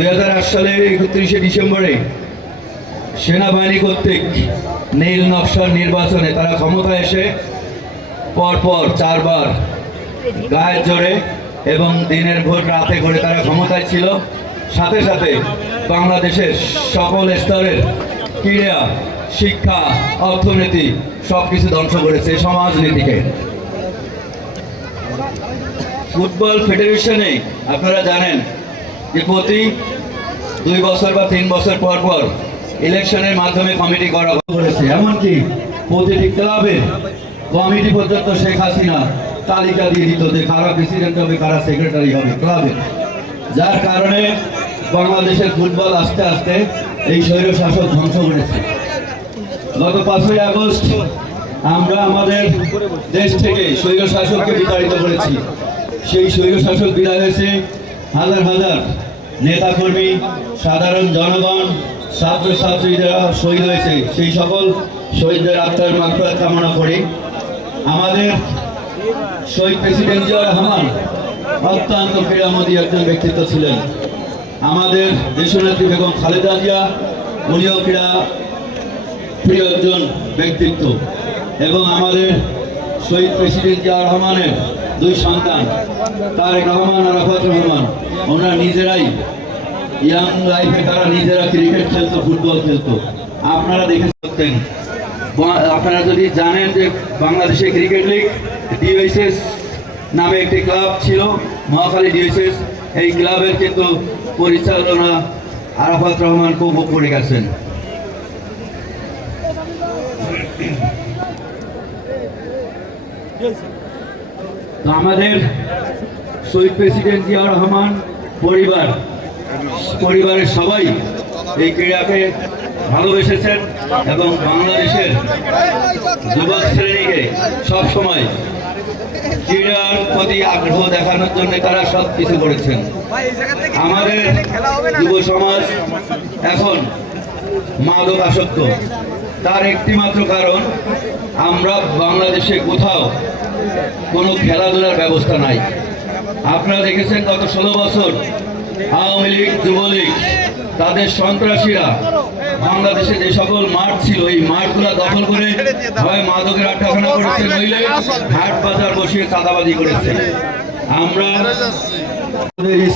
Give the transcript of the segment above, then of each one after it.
দু হাজার আট সালে একত্রিশে ডিসেম্বরে সেনাবাহিনী কর্তৃক নীল নকশার নির্বাচনে তারা ক্ষমতায় এসে পরপর চারবার গায়ের জোরে এবং দিনের ভোট রাতে করে তারা ক্ষমতায় ছিল। সাথে সাথে বাংলাদেশের সকল স্তরের ক্রীড়া, শিক্ষা, অর্থনীতি সব কিছু ধ্বংস করেছে সমাজনীতিকে। ফুটবল ফেডারেশনে আপনারা জানেন যে প্রতি দুই বছর বা তিন বছর পর পর ইলেকশনের মাধ্যমে কমিটি করা করেছে। এমনকি প্রতিটি ক্লাবের কমিটি পর্যন্ত শেখ হাসিনা তালিকা দিয়ে দিত যে কারা প্রেসিডেন্ট হবে, কারা সেক্রেটারি হবে ক্লাবের যার কারণে বাংলাদেশের ফুটবল আস্তে আস্তে এই স্বৈর শাসক ধ্বংস করেছে। গত পাঁচই আগস্ট আমরা আমাদের দেশ থেকে স্বৈর শাসককে বিতাড়িত করেছি। সেই স্বৈর শাসক বিদায় হয়েছে হাজার হাজার নেতাকর্মী, সাধারণ জনগণ, ছাত্রছাত্রীরা শহীদ হয়েছে। সেই সকল শহীদদের আত্মার মাত্রা কামনা করি। আমাদের শহীদ প্রেসিডেন্ট জিয়া রহমান অত্যন্ত ক্রীড়ামোদী একজন ব্যক্তিত্ব ছিলেন। আমাদের দেশনেত্রী বেগম খালেদা জিয়া, উনিও ক্রীড়া প্রিয় একজন ব্যক্তিত্ব। এবং আমাদের শহীদ প্রেসিডেন্ট জিয়া রহমানের দুই সন্তান, তারেক রহমান আর আফাত রহমান। ওনারা নিজেরাই ইয়াং লাইফে তারা নিজেরা ক্রিকেট খেলতো ফুটবল খেলতো। আপনারা দেখে থাকতেন। আপনারা যদি জানেন যে বাংলাদেশে ক্রিকেট লিগ ডিওএসএস নামে একটি ক্লাব ছিল, মহাখালী ডিওএসএস এই ক্লাবের কিন্তু পরিচালনা আরাফাত রহমান খুব করে গেছেন। তো আমাদের শহীদ প্রেসিডেন্ট জিয়া রহমান পরিবার, পরিবারের সবাই এই ক্রীড়াকে ভালোবেসেছেন এবং বাংলাদেশের যুবক শ্রেণীকে সবসময় ক্রীড়ার প্রতি আগ্রহ দেখানোর জন্য তারা সব কিছু করেছেন। আমাদের যুব সমাজ এখন মাদক আসক্ত তার একটিমাত্র কারণ, আমরা বাংলাদেশে কোথাও কোনো খেলাধুলার ব্যবস্থা নাই। আপনারা দেখেছেন গত ষোলো বছর আওয়ামী লীগ, যুবলীগ, তাদের সন্ত্রাসীরা বাংলাদেশে যে সকল মাঠ ছিল, এই মাঠগুলা দখল করে হয় মাদকের আড্ডাখানা করেছে, নইলে হাট বাজার বসিয়ে চাঁদাবাজি করেছে। আমরা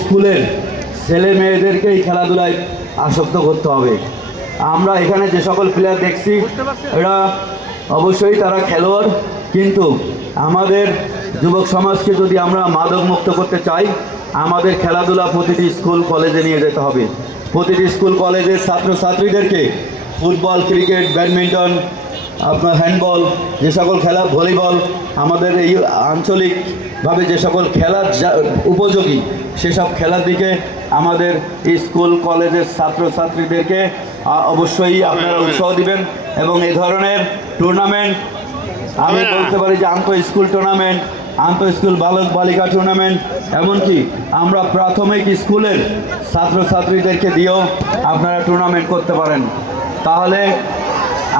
স্কুলের ছেলে মেয়েদেরকে এই খেলাধুলায় আসক্ত করতে হবে। আমরা এখানে যে সকল প্লেয়ার দেখছি, এরা অবশ্যই তারা খেলোয়াড়। কিন্তু আমাদের যুবক সমাজকে যদি আমরা মাদক মুক্ত করতে চাই, আমাদের খেলাধুলা প্রতিটি স্কুল, কলেজে নিয়ে যেতে হবে। প্রতিটি স্কুল, কলেজের ছাত্রছাত্রীদেরকে ফুটবল, ক্রিকেট, ব্যাডমিন্টন, আপনার হ্যান্ডবল, যে সকল খেলা, ভলিবল, আমাদের এই আঞ্চলিকভাবে যে সকল খেলার উপযোগী সেসব খেলার দিকে আমাদের স্কুল, কলেজের ছাত্রছাত্রীদেরকে অবশ্যই আপনারা উৎসাহ দিবেন এবং এই ধরনের টুর্নামেন্ট আমি বলতে পারি যে আন্তঃ স্কুল টুর্নামেন্ট আন্তঃ স্কুল বালক বালিকা টুর্নামেন্ট এমনকি আমরা প্রাথমিক স্কুলের ছাত্রছাত্রীদেরকে দিয়েও আপনারা টুর্নামেন্ট করতে পারেন। তাহলে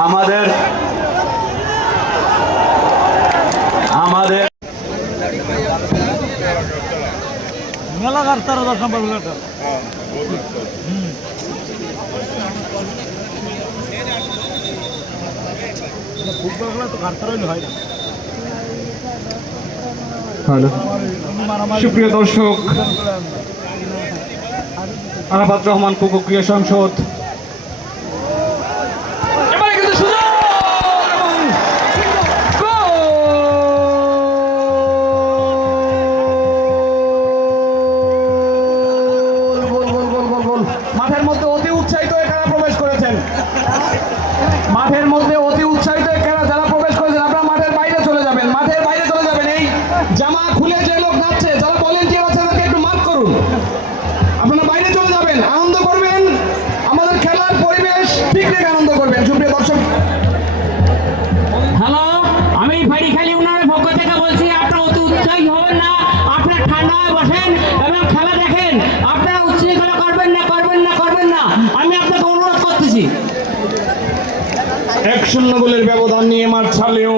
আমাদের আমাদের মেলা কাটতার দশ নম্বর বুলেট হয় হ্যালো। সুপ্রিয় দর্শক আরাফাত রহমান কুকু ক্রিয়া সংসদ। ঠান্ডা এবং খেলা দেখেন। আপনারা উচ্ছৃঙ্খলা করবেন না করবেন না করবেন না। আমি আপনাকে অনুরোধ করতেছি। এক শূন্য গোলের ব্যবধান নিয়ে মাঠ ছাড়লেও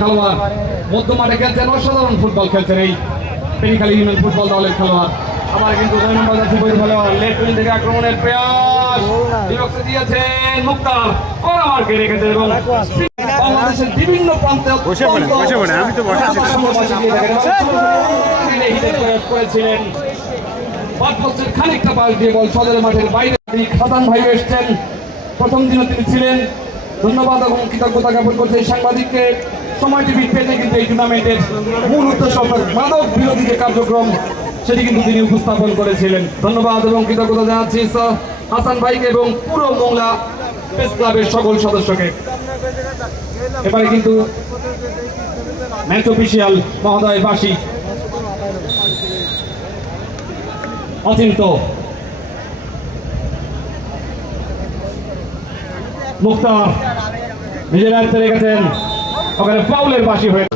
খেলোয়াড়। খেলছেন অসাধারণ ফুটবল খেলছেন এই পেরিখালী ফুটবল দলের খেলোয়াড়। আবার কিন্তু দুই থেকে আক্রমণের প্রয়াস। দিয়েছেন মুক্তার। ওরা মার্কে রেখেছে এবং বাংলাদেশের বিভিন্ন প্রান্তে বসে পড়ে বসে পড়ে আমি তো বসে করেছিলেন। পাঁচ খানিকটা পাশ দিয়ে বল সদরের মাঠের বাইরে হাসান ভাই এসছেন। প্রথম দিনও তিনি ছিলেন। ধন্যবাদ এবং কৃতজ্ঞতা জ্ঞাপন করছে এই সাংবাদিককে। সময় টিভি পেতে কিন্তু এই টুর্নামেন্টের মূল উদ্দেশ্য মাদক বিরোধী যে কার্যক্রম। সেটি কিন্তু তিনি উপস্থাপন করেছিলেন। ধন্যবাদ এবং কৃতজ্ঞতা জানাচ্ছি হাসান ভাইকে এবং পুরো মোংলা প্রেস ক্লাবের সকল সদস্যকে। এবারে কিন্তু ম্যাচ অফিসিয়াল মহোদয় বাসী অচিন্ত। মুক্তার নিজের আয়ত্তে রেখেছেন। ওখানে ফাউলের বাসি হয়ে